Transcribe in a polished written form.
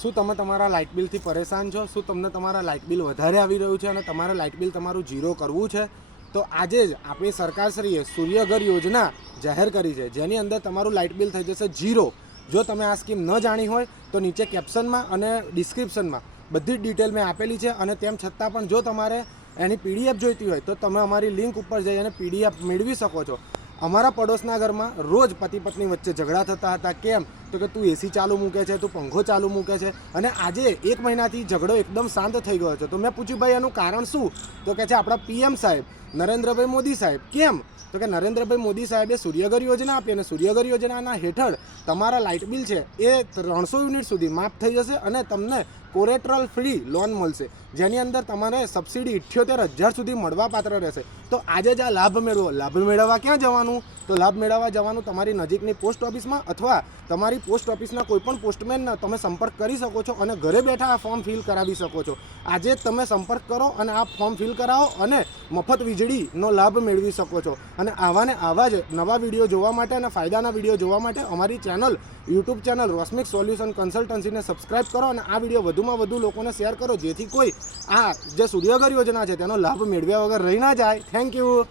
શું તમે તમારા લાઇટ બિલથી પરેશાન છો? શું તમને તમારા લાઇટ બિલ વધારે આવી રહ્યું છે અને તમારે લાઇટ બિલ તમારું ઝીરો કરવું છે? તો આજે જ આપણી સરકારશ્રીએ સૂર્યઘર યોજના જાહેર કરી છે, જેની અંદર તમારું લાઇટ બિલ થઈ જશે ઝીરો. જો તમે આ સ્કીમ ન જાણી હોય તો નીચે કેપ્શનમાં અને ડિસ્ક્રિપ્શનમાં બધી જ ડિટેલ મેં આપેલી છે. અને તેમ છતાં પણ જો તમારે એની પીડીએફ જોઈતી હોય તો તમે અમારી લિંક ઉપર જઈ અને પીડીએફ મેળવી શકો છો. અમારા પડોશના ઘરમાં રોજ પતિ પત્ની વચ્ચે ઝઘડા થતા હતા. કેમ? તો કે તું એસી ચાલુ મૂકે છે, તું પંખો ચાલુ મૂકે છે. અને આજે 1 મહિનાથી ઝઘડો એકદમ શાંત થઈ ગયો છે. તો મેં પૂછ્યું, ભાઈ એનું કારણ શું? તો કે છે આપણા પીએમ સાહેબ નરેન્દ્રભાઈ મોદી સાહેબ. કેમ? તો કે નરેન્દ્રભાઈ મોદી સાહેબે સૂર્યઘર યોજના આપી અને સૂર્યઘર યોજનાના હેઠળ તમારા લાઇટ બિલ છે એ 300 યુનિટ સુધી માફ થઈ જશે અને તમને કોલેટરલ ફ્રી લોન મળશે, જેની અંદર તમારે સબસિડી 78,000 સુધી મળવાપાત્ર રહેશે. તો આજે જ આ લાભ મેળવો. લાભ મેળવવા ક્યાં જવાનું? તો લાભ મેળવવા જવાનું તમારી નજીકની પોસ્ટ ઓફિસમાં અથવા તમારી પોસ્ટ ઓફિસના કોઈપણ પોસ્ટમેનનો તમે સંપર્ક કરી શકો છો અને ઘરે બેઠા આ ફોર્મ ફિલ કરાવી શકો છો. આજે જ તમે સંપર્ક કરો અને આ ફોર્મ ફિલ કરાવો અને મફત વીજળીનો લાભ મેળવી શકો છો. અને આવા જ નવા વિડીયો જોવા માટે અને ફાયદાના વિડીયો જોવા માટે અમારી channel YouTube channel Rosmic solution કન્સલ્ટન્સીને સબસ્ક્રાઇબ કરો અને આ વિડીયો વધુમાં વધુ લોકોને શેર કરો, જેથી કોઈ આ જે સૂર્યઘર યોજના છે તેનો લાભ મેળવ્યા વગર રહી ના જાય. Thank you.